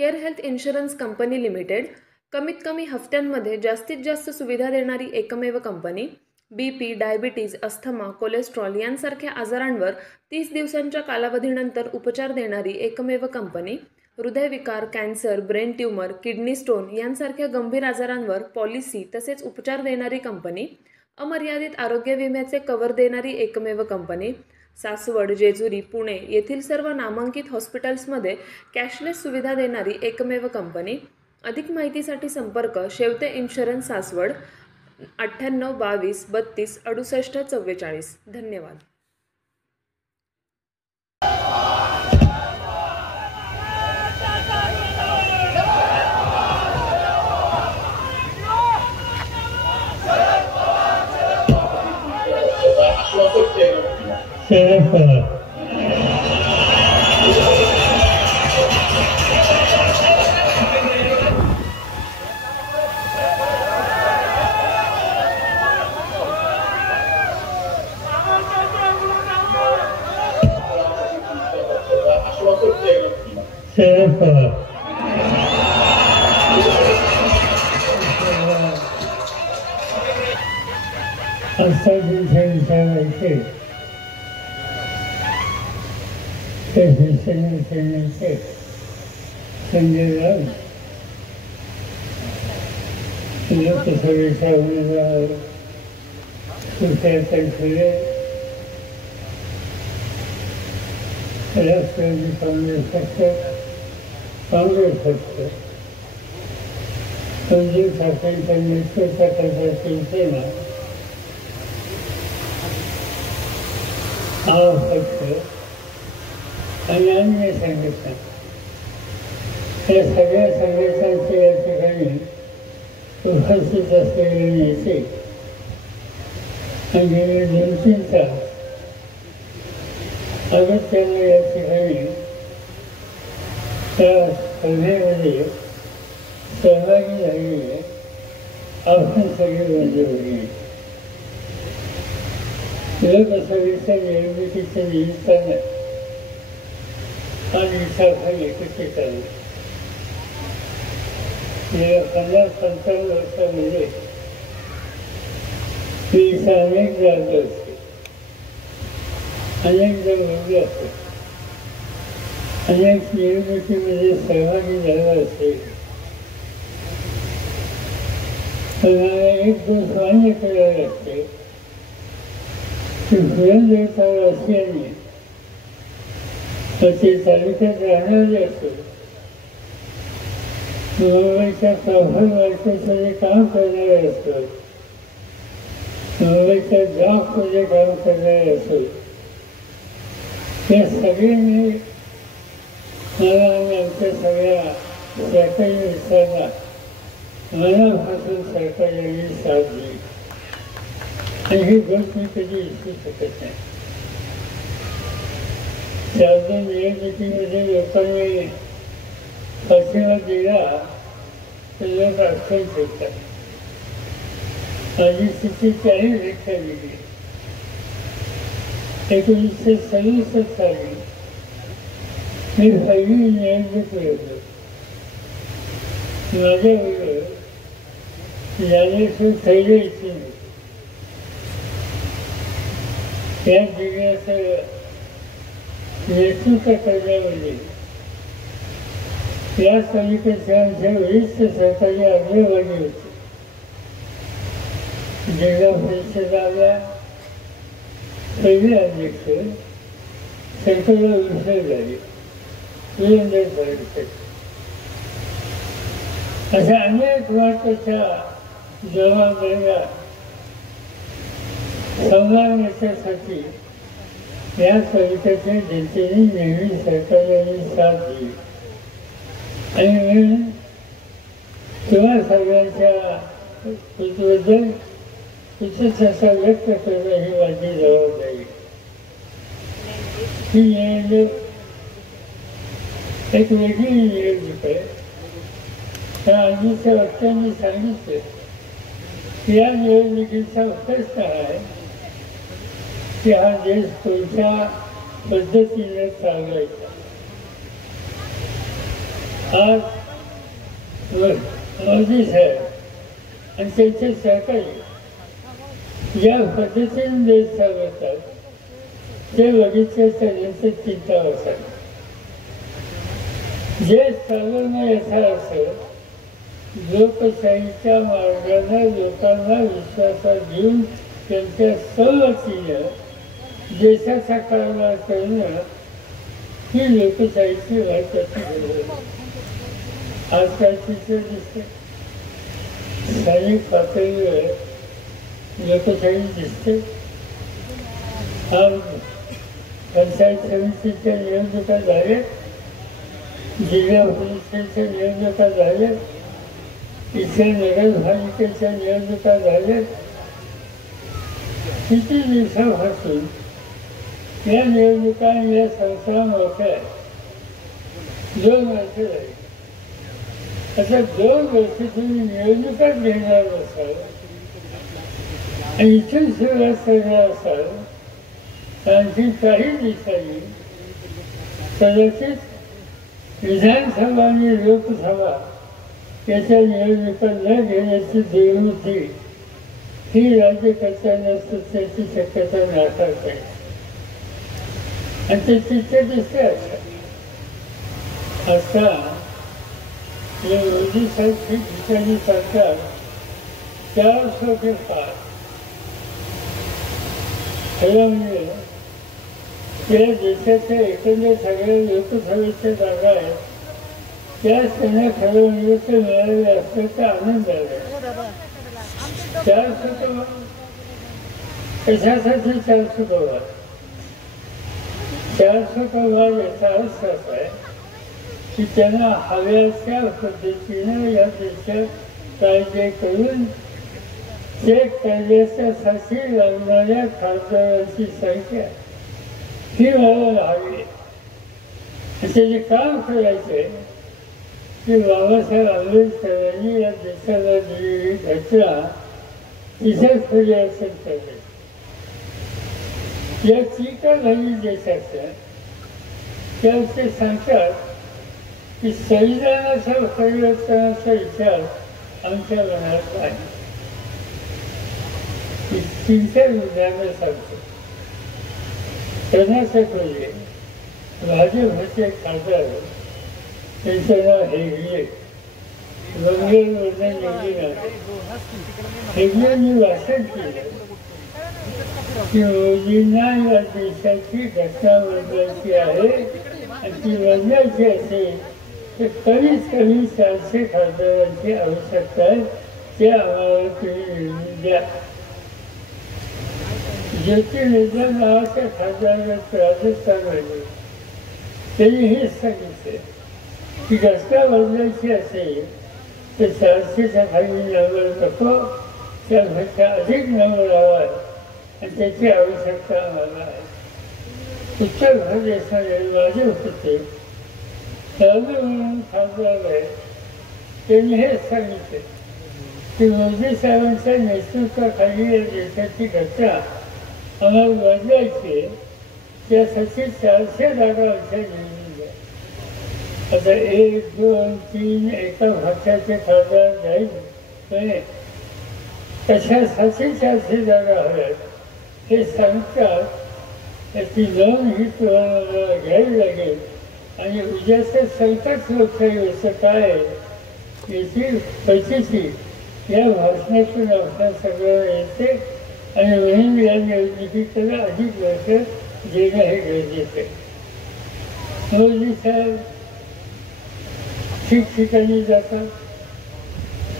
Care health insurance company limited कमीत कमी हफ्त्यांमध्ये जास्तीत जास्त सुविधा देणारी एकमेव company. BP, diabetes, asthma, cholesterol यांसारख्या आजारांवर 30 दिवसांच्या कालावधीनंतर उपचार देणारी एकमेव कंपनी. हृदयविकार, cancer, brain tumour, kidney stone यांसारख्या गंभीर आजारांवर पॉलिसी तसेच उपचार देणारी कंपनी. अमर्यादित आरोग्य विम्याचे कव्हर देणारी एकमेव कंपनी. सासवड, जेजुरी, पुणे येथील सर्व नामांकित हॉस्पिटल्समध्ये कॅशलेस सुविधा देणारी एकमेव कंपनी. अधिक माहितीसाठी संपर्क शेवते इन्शुरन्स, सासवड, 98 22 32 68 44. धन्यवाद. संजय राउत लोकसभेचा उमेदवार सुप्रिया तनपुरे, राष्ट्रवादी काँग्रेस पक्ष, काँग्रेस पक्ष, उद्धव ठाकरेंच्या नेतृत्वाखाली शिवसेना हा पक्ष आणि अन्य संघटना, या सगळ्या संघटनांचे या ठिकाणी उपस्थित असलेले नेते आणि गेले 2-3 तास अगत्याने या ठिकाणी त्या स्पर्धेमध्ये सहभागी झालेले आपण सगळे बंधू होईल. लोकसभेच्या निवडणुकीच्या निमित्तानं आणि विचारखाली एकत्रित आले. गेल्या 50-55 वर्षामध्ये मी इथं अनेकदा आलो असते, अनेकदा बोललो असते, अनेक निवडणुकीमध्ये सहभागी झाला असेल. पण मला एक गोष्ट मान्य करावी लागते की पुरंदरचा असल्याने ते तालुक्यात राहणारे असो, मुंबईच्या प्रभावी मार्केटमध्ये काम करणारे असो, मुंबईच्या जॉबमध्ये काम करणारे असो, या सगळ्यांनी मला आणि आमच्या सगळ्या सरकारी विचारला मनापासून सरकारने साथ दिली आणि ही गोष्ट मी कधी विसरू शकत नाही. त्याच्या निवडणुकीमध्ये लोकांनी आशीर्वाद दिला तर लोक अडचण ठेवतात. माझी स्थिती 40 दिली. 1967 साली मी पहिली निवडणूक लढलो. माझ्याबरोबर ज्ञानेश्वर खैरे इथे या जिल्ह्याचं नेतृत्व करण्यामध्ये या तालुक्याच्या आमच्या वरिष्ठ सरकारी अग्रभागी होते. जिल्हा परिषदाला पहिले अध्यक्ष शंकरराव उर्से झाले, पुरंदर तालुक्यात. अशा अनेक महत्त्वाच्या जबाबदाऱ्या सांभाळण्यासाठी या तालुक्याच्या जनतेने नेहमी सरकारने साथ दिली आणि म्हणून तेव्हा सगळ्यांच्या बद्दल कृतज्ञता व्यक्त करणं ही माझी जबाबदारी. ही निवडणूक एक वेगळी निवडणूक आहे. त्या आधीच्या वक्त्यांनी सांगितलं की या निवडणुकीचा प्रश्न आहे की हा देश कोणत्या पद्धतीने चालवायचा. आज मोदी साहेब आणि त्यांचे सहकारी या पद्धतीने देश चालवतात ते बघितले त्यांची चिंता असेल. जे चालवणं याचा अर्थ लोकशाहीच्या मार्गाने लोकांना विश्वासात घेऊन त्यांच्या संमतीनं देशाचा कारभार करणं ही लोकशाहीची महत्वाची गरज आहे. आजकाल चित्र दिसते स्थानिक पातळीवर लोकशाही दिसते. आज पंचायत समितीच्या निवडणुका झाल्या, जिल्हा परिषदेच्या निवडणुका झाल्या, इथे नगरपालिकेच्या निवडणुका झाल्या. किती दिवसापासून या निवडणुका या संस्था मोठ्या 2 वर्ष झाली. आता 2 वर्ष तुम्ही निवडणुकाच घेणार असाल आणि इथून सुरुवात करणार असाल तर आणखी काही दिवसांनी कदाचित विधानसभा आणि लोकसभा याच्या निवडणुका न घेण्याची दुर्वृत्ती ही राज्यकर्त्यांना सुचण्याची शक्यता नाकारता येईल. आणि ते चित्र दिसते आता या मोदी साहेब ठिकाणी सरकार 400 के पार खरं म्हणजे या देशाच्या एकंदर सगळ्या लोकसभेच्या जागा आहेत त्या त्यांना खरं म्हणजे ते मिळाले असल्याचा आनंद झाला. 400 कशासाठी 400 पवार 400 पवार याचा अर्थ असा आहे की त्यांना हव्याच्या पद्धतीनं या देशात कायदे करून ते कायद्यासाठी लागणाऱ्या खासदारांची संख्या ही व्हायला हवी. त्याचे काम करायचं आहे की बाबासाहेब आंबेडकरांनी या देशाला दिलेली घटना तिथेच परिवर्तन करणे. या टीका झाली देशाच्या त्या ते सांगतात की संविधानाच्या परिवर्तनाचा विचार आमच्या मनात नाही. 3-4 उदाहरणं सांगतो. कर्नाटकमध्ये भाजपचे खासदार त्यांचं नाव हेगडे बंगलोरमधून निवडून आले. हेगडेंनी भाषण केलं की मोदींना या देशाची घटना बदलायची आहे आणि ती बदलायची असेल तर कमीत कमी 400 खासदारांची आवश्यकता आहे. ते आम्हाला तुम्ही निवडून द्या. ज्योतिर्विद्या नावाच्या खासदारात राजस्थानमध्ये त्यांनी हेच सांगितलं की घटना बदलायची असेल तर 400च्या खाली नंबर नको, त्यापेक्षा अधिक नंबर हवा आहे आणि त्याची आवश्यकता आम्हाला आहे. उत्तर प्रदेशामध्ये माझे होते म्हणून खासदार आहे त्यांनी हेच सांगितले की मोदी साहेबांच्या नेतृत्वाखाली या देशाची घटना आम्हाला बदलायची त्यासाठी 400 जागा आमच्या निवडून द्या. आता 1, 2, 3 एका पक्षाचे खासदार जाईल पण कशासाठी 400 जागा हव्यात हे सांगतात. त्याची नोंद ही तुम्हाला घ्यावी लागेल आणि उद्याचं संकट लोकशाहीचं काय याची प्रचिती या भाषणातून आपल्या सगळं येते आणि म्हणून या निवडणुकीकडे अधिक लक्ष देणं हे गरजेचं आहे. मोदी साहेब ठिकठिकाणी जातात.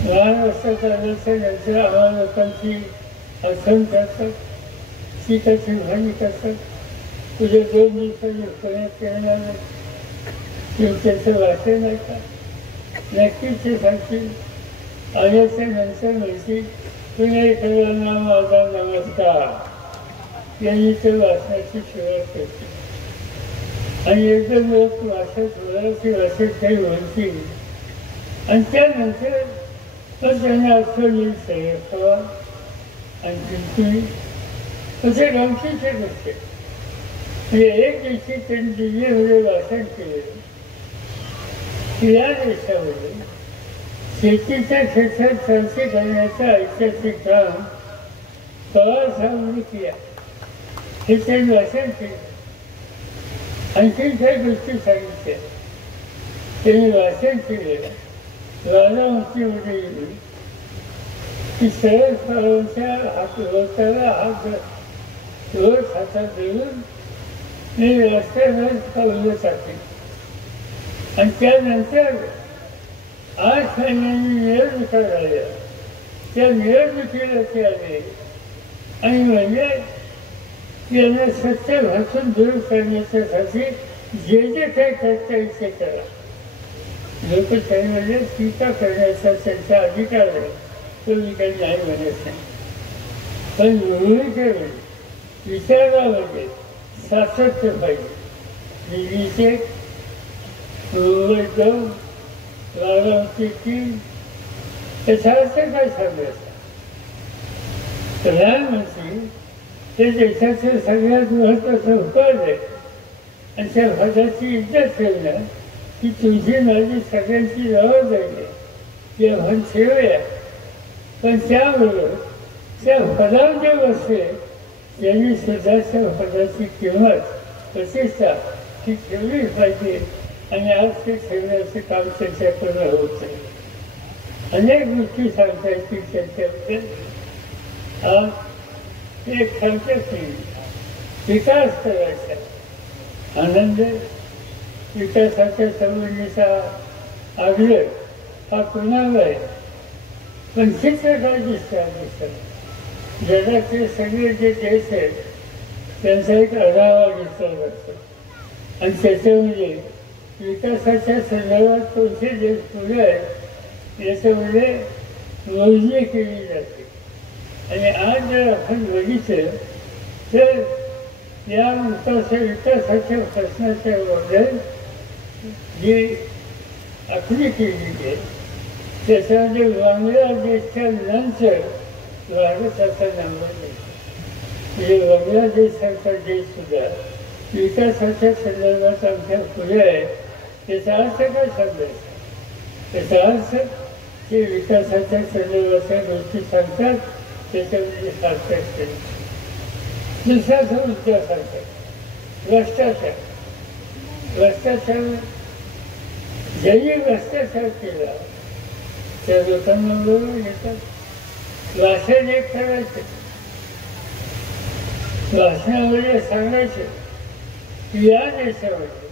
महाराष्ट्रात आल्याच्यानंतर आम्हा लोकांची आसन करतात, टीकाची भाणी करतात. उद्या 2 दिवसांनी पुण्यात येणार त्याचं भाषण ऐकतात. नक्कीच ते सांगतील. आल्याच्या नंतर म्हणतील पुणेकरांना माझा नमस्कार यांनी ते भाषणाची सुरुवात करते आणि एकदम लोक भाषेत मराठी भाषेत काही बोलतील आणि त्यानंतर मग त्यांना आठवण सगळं पवार आणि तुम्ही असे गमतीचे गोष्टी म्हणजे एक दिवशी त्यांनी दिल्लीमध्ये भाषण केले की या देशामध्ये शेतीच्या क्षेत्रात क्रांती करण्याचं ऐतिहासिक काम पवारसाहेबांनी केलं. हे त्यांनी वाचन केलं. आणखीन काही गोष्टी सांगितल्या. त्यांनी वाचन केलेलं बारामतीमध्ये येऊन की शरद पवारांच्या हाताला हात वर हातात देऊन मी रस्त्यावर पावलं टाकले. आणि त्यानंतर 8 महिन्यांनी निवडणुका झाल्या. त्या निवडणुकीला ते आले आणि म्हणजे यांना सत्य भासून दूर करण्याच्यासाठी जे जे काही करता येईल ते करा. लोकशाहीमध्ये टीका करण्याचा त्यांचा अधिकार आहे, तो मी काही नाही म्हणत नाही. पण निवडणुकीमध्ये विचारामध्ये सातत्य पाहिजे. दिल्लीचे मुंबई 2 बारामती 3 त्याचा अर्थ काय सांगायचा. प्रधानमंत्री हे देशाचे सगळ्यात महत्त्वाचं पद आहे आणि त्या पदाची इज्जत ठेवणं ही तुझी माझी सगळ्यांची जबाबदारी आहे. ती आपण ठेवूया. पण त्याबरोबर त्या पदावर जे बसले त्यांनी सुद्धा त्या पदाची किंमत प्रतिष्ठा ती ठेवलीच पाहिजे. आणि आज ते ठेवण्याचं काम त्यांच्याकडून होत नाही. अनेक गोष्टी सांगता येतील त्यांच्याबद्दल. आज एक सांगतात की विकास करायचा आनंद, विकासाच्या संबंधीचा आग्रह हा कुणाला आहे. पण चित्र काय दिसतं. जगातले सगळे जे देश आहेत त्यांचा एक आढावा घेतला जातो आणि त्याच्यामध्ये विकासाच्या संदर्भात कोणते देश पुढे आहेत याच्यामध्ये मोजणी केली जाते. आणि आज जर आपण बघितलं तर या विकासाच्या प्रश्नाच्या बद्दल जी आखणी केली आहे त्याच्यामध्ये बांगलादेशच्या नंतर भारताचा नंबर नाही. म्हणजे बांगलादेशाचा देशसुद्धा विकासाच्या संदर्भात आमच्या पुढे आहे. त्याचा अर्थ काय सांगायचा. त्याचा अर्थ ते विकासाच्या संदर्भाच्या गोष्टी सांगतात त्याच्यामध्ये सार्थक केलं. दुसऱ्याचा मुद्दा सांगतात भ्रष्टाचार. ज्यांनी भ्रष्टाचार केला त्या लोकांबरोबर येतात. भाषण एक करायचे, भाषणामध्ये सांगायचे की या देशामध्ये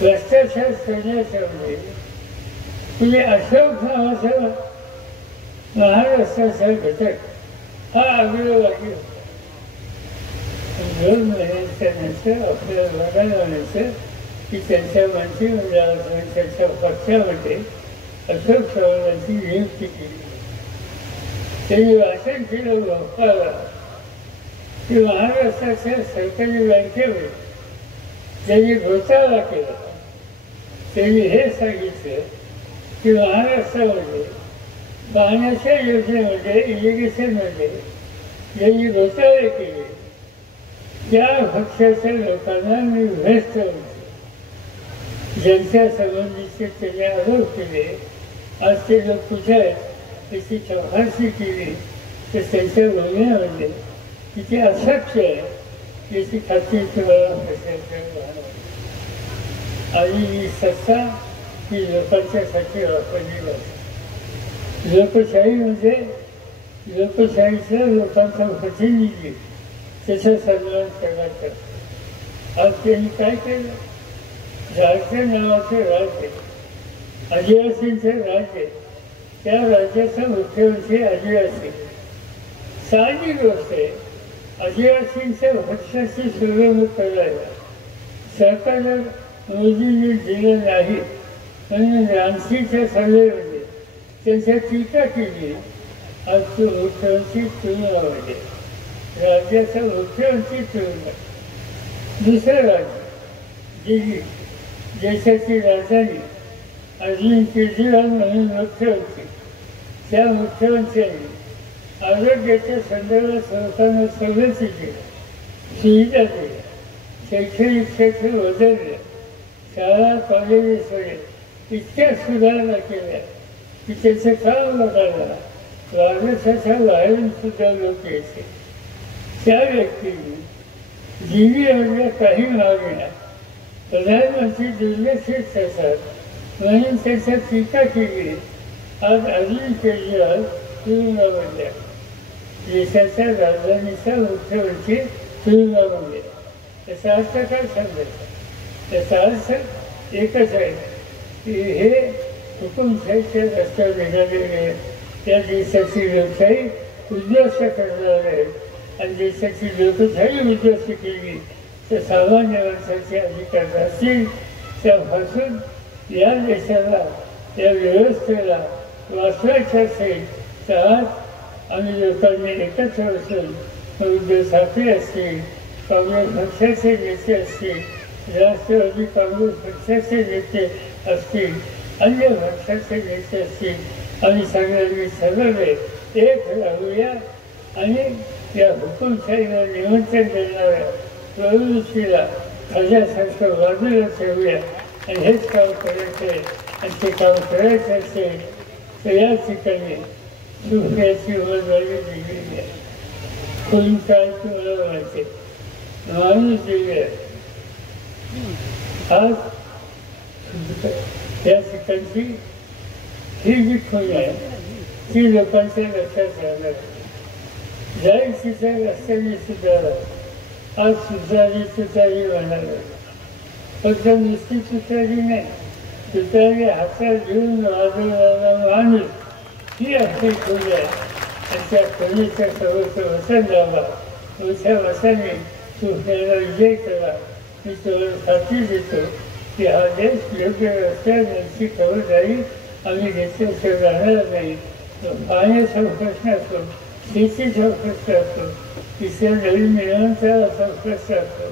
भ्रष्टाचार करण्याच्यामध्ये तुम्ही अशोक नावाचा महाराष्ट्राचा घटक हा आग्रहवादी होता. 2 महिन्याच्या नंतर आपल्याला बघायला म्हणायचं की त्यांच्या मंत्रिमंडळात त्यांच्या पक्षामध्ये अशोक चव्हाणांची नियुक्ती केली. त्यांनी भाषण केलं भोपाळला की महाराष्ट्राच्या सरकारी बँकेवर ज्यांनी घोटाळा केला त्यांनी हे सांगितलं की महाराष्ट्रामध्ये पाण्याच्या योजनेमध्ये इरिगेशनमध्ये ज्यांनी घोटाळे केले त्या पक्षाच्या लोकांना मी भ्रष्ट होतो. ज्यांच्या संबंधीचे त्यांनी आरोप केले आज ते लोक कुठे आहेत त्याची चौकशी केली तर त्यांच्या बोलण्यामध्ये किती अशक्य आहे याची खात्री तुम्हाला आणि ही सत्ता ही लोकांच्यासाठी वापरली जाते. लोकशाही म्हणजे लोकशाहीचं लोकांचा प्रतिनिधी त्याचा सन्मान करण्याचा. आज त्यांनी काय केलं. झारखंड नावाचं राज्य आदिवासींचं राज्य त्या राज्याचा मुख्यमंत्री आदिवासी. साहजिक गोष्ट आहे आदिवासींच्या भक्ष्याची सुरुवात करायला सरकारनं मोदींनी दिलं नाही म्हणून रामसीच्या सभेमध्ये त्यांच्या टीका केली. आज तो मुख्यमंत्री तुरुंगामध्ये राज्याचा मुख्यमंत्री तुरुंगात. दुसरं राज्य दिल्ली देशाची राजधानी अरविंद केजरीवाल म्हणून मुख्यमंत्री. त्या मुख्यमंत्र्यांनी आरोग्याच्या संदर्भात लोकांना सवलती दिल्या, सुविधा दिल्या, शैक्षणिक क्षेत्र बदललं, शाळा कॉलेजेसमध्ये इतक्या सुधारणा केल्या की त्याचं काम लोकांना वारसाच्या बाहेरून सुद्धा लोक यायचे. त्या व्यक्तीने जीवीमधल्या काही मागण्या प्रधानमंत्री दुर्लक्षित असतात म्हणून त्याच्या टीका केली. आज अरविंद केजरीवाल तुरुंगामधल्या देशाच्या राजधानीचा मुख्यमंत्री तुरुंगामध्ये. त्याचा अर्थ काय सांगायचा? त्याचा अर्थ एकच आहे की हे हुकुमशाहीच्या रस्त्यावर निघालेले त्या देशाची लोकशाही उद्ध्वस्त करणार आहेत आणि देशाची लोकशाही उद्ध्वस्त केली तर सामान्य माणसाचे अधिकार असतील त्यापासून या देशाला या व्यवस्थेला वाचवायचं असेल तर आज आम्ही लोकांनी एकत्र बसून उद्धव ठाकरे असतील, काँग्रेस पक्षाचे नेते असतील, राष्ट्रवादी काँग्रेस पक्षाचे नेते असतील, अन्य पक्षाचे नेते असतील आणि सगळ्यांनी सगळे एक राहूया आणि या हुकुमशाहीला निमंत्रण देणाऱ्या प्रवृत्तीला खजासारखं बाजूला ठेवूया आणि हेच काम करायचं आहे. आणि ते काम करायचं असेल तर या ठिकाणी सुखण्याची उमेदवारी दिलेली आहे. खून काय तुम्हाला माहिती माणूस दिली आहे. आज या ठिकाणची ही जी खून आहे ती लोकांच्या लक्षात राहणार. जाईल तिच्या रस्त्याने सुधारा. आज सुधारी तुतारी म्हणाल फक्त नुसती तुतारी नाही, तुतारी हातात घेऊन वाजवणारा माणूस ही आपली खून आहे. आणि त्या खुनीच्या समोरचं वसन लावा. मोठ्या वसाने सुखण्याला विजय करा. मी तुम्हाला खात्री देतो की हा देश योग्य रस्त्याची खबरदारी आम्ही घेतल्याशिवाय राहणार नाही. पाण्याचा प्रश्न असो, शेतीचा प्रश्न असो, तिसऱ्या नवीन निर्माणाचा प्रश्न असो,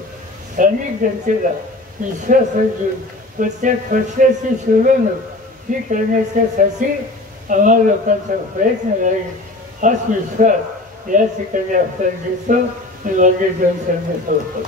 स्थानिक जनतेला विश्वासात घेऊन प्रत्येक प्रश्नाची सोडवणूक ही करण्याच्यासाठी आम्हा लोकांचा प्रयत्न राहील. हाच विश्वास या ठिकाणी आपण देतो. मी माझे दोन शब्द ठेवतो.